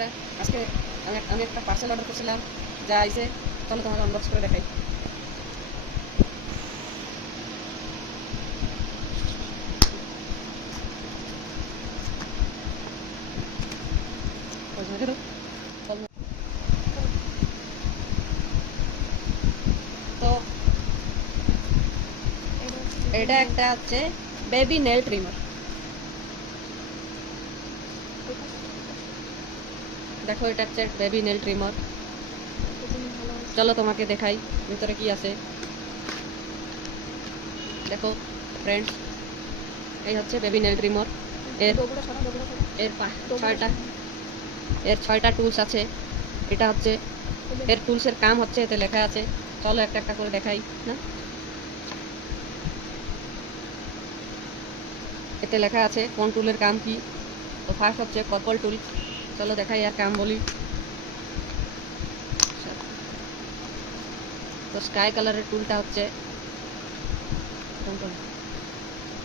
বন্ধুরা, আজকে আমি একটা পার্সেল অর্ডার করছিলাম, যা আইছে চলো তোমাকে আনবক্স করে দেখাই। তো এটা একটা হচ্ছে বেবি নেল ট্রিমার। দেখো, এটা হচ্ছে বেবি নেল ট্রিমার। চলো তোমাকে দেখাই ভিতরে কি আছে। দেখো ফ্রেন্ডস, এই হচ্ছে বেবি নেল ট্রিমার। এর এর ছয়টা এর 6টা টুলস আছে। এটা হচ্ছে এর টুলসের কাম হচ্ছে, এতে লেখা আছে। চলো একটা একটা করে দেখাই না। এতে লেখা আছে কোন টুলের কাম কি। তো ফার্স্ট হচ্ছে পার্পল টুল। চলো দেখাই আর কাম বলি। তো স্কাই কালারের টুলটা হচ্ছে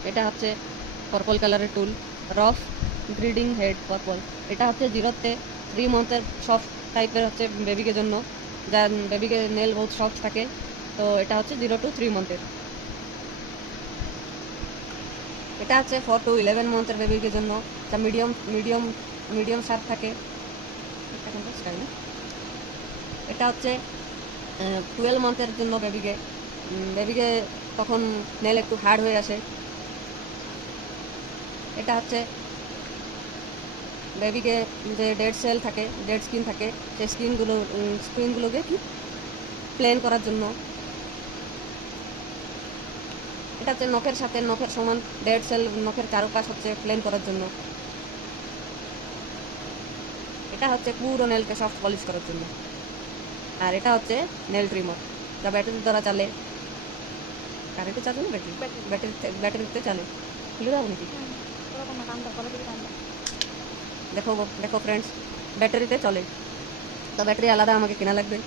এটা হচ্ছে পার্পল কালারের টুল, রফ গ্রিডিং হেড পার্পল। এটা হচ্ছে 0 থেকে 3 মান্থের সফট টাইপের হচ্ছে বেবিকে জন্য, যার বেবিকে নেল বহুত সফট থাকে। তো এটা হচ্ছে 0 to 3 মান্থের। এটা হচ্ছে 4 to 11 মান্থের বেবিকে জন্য, যা মিডিয়াম মিডিয়াম মিডিয়াম শার্প থাকে। এটা হচ্ছে 12 মান্থের জন্য বেবিকে বেবিকে তখন নেল একটু হার্ড হয়ে আসে। এটা হচ্ছে বেবিকে যে ডেড সেল থাকে, ডেড স্কিন থাকে, সেই স্কিনগুলোকে কি প্লেন করার জন্য। এটা হচ্ছে নখের সাথে নখের সমান ডেড সেল, নখের চারপাশ হচ্ছে প্লেন করার জন্য। এটা হচ্ছে পুরো নেলকে সফট পলিশ করার জন্য। আর এটা হচ্ছে নেল ট্রিমার, যা ব্যাটারির দ্বারা চালে। কারেন্টে চালে না ব্যাটারিতে চালে। খুলে দাও নাকি? দেখো দেখো ফ্রেন্ডস, ব্যাটারিতে চলে। তো ব্যাটারি আলাদা আমাকে কেনা লাগবে।